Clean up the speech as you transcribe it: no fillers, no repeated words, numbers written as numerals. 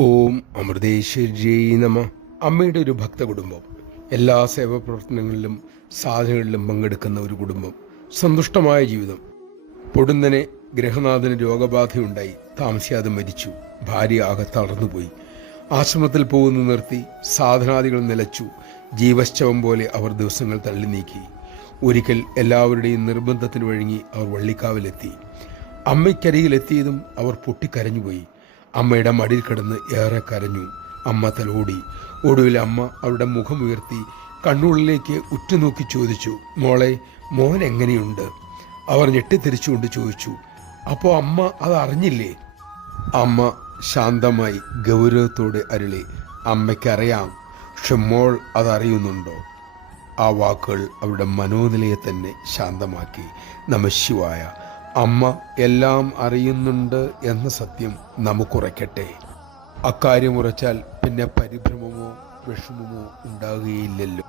ഓം അമൃതേശ്വര്യൈ നമ. അമ്മയുടെ ഒരു ഭക്ത കുടുംബം, എല്ലാ സേവാ പ്രവർത്തനങ്ങളിലും സാധനകളിലും പങ്കെടുക്കുന്ന ഒരു കുടുംബം, സന്തുഷ്ടമായ ജീവിതം. പൊടുന്നനെ ഗ്രഹനാഥന് രോഗബാധയുണ്ടായി, താമസിയാതെ മരിച്ചു. ഭാര്യ ആകെ തളർന്നുപോയി. ആശ്രമത്തിൽ പോകുന്നു നിർത്തി, സാധനാദികൾ നിലച്ചു. ജീവശ്ചവം പോലെ അവർ ദിവസങ്ങൾ തള്ളി നീക്കി. ഒരിക്കൽ എല്ലാവരുടെയും നിർബന്ധത്തിന് വഴങ്ങി അവർ വള്ളിക്കാവിലെത്തി. അമ്മയ്ക്കരികിലെത്തിയതും അവർ പൊട്ടിക്കരഞ്ഞുപോയി. അമ്മയുടെ മടിയിൽ കിടന്ന് ഏറെ കരഞ്ഞു. അമ്മ തലോടി. ഒടുവിൽ അമ്മ അവരുടെ മുഖമുയർത്തി കണ്ണുള്ളിലേക്ക് ഉറ്റുനോക്കി ചോദിച്ചു, മോളെ, മോൻ എങ്ങനെയുണ്ട്? അവർ ഞെട്ടിത്തിരിച്ചുകൊണ്ട് ചോദിച്ചു, അപ്പോൾ അമ്മ അത് അറിഞ്ഞില്ലേ? അമ്മ ശാന്തമായി ഗൗരവത്തോടെ അരുളി, അമ്മയ്ക്കറിയാം, പക്ഷെ മോൾ അതറിയുന്നുണ്ടോ? ആ വാക്കുകൾ അവരുടെ മനോനിലയെ തന്നെ ശാന്തമാക്കി. നമഃശിവായ. അമ്മ എല്ലാം അറിയുന്നുണ്ട് എന്ന സത്യം നമുക്കുറയ്ക്കട്ടെ. അക്കാര്യം ഉറച്ചാൽ പിന്നെ പരിഭ്രമമോ വിഷമമോ ഉണ്ടാകുകയില്ലല്ലോ.